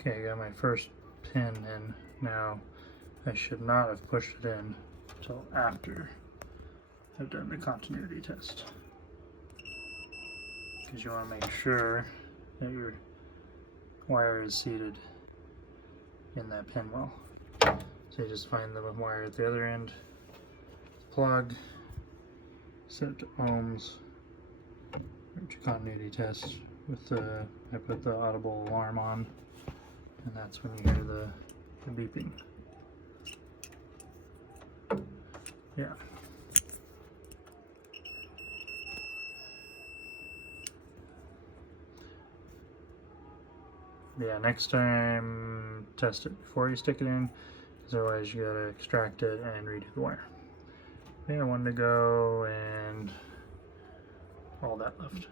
Okay, I got my first pin in. Now I should not have pushed it in until after I've done the continuity test, because you want to make sure that your wire is seated in that pin well. So you just find the wire at the other end, plug, set to ohms, your continuity test with the, I put the audible alarm on, and that's when you hear the beeping. Yeah. Yeah, next time test it before you stick it in, because otherwise you gotta extract it and redo the wire. Yeah, one to go and all that left.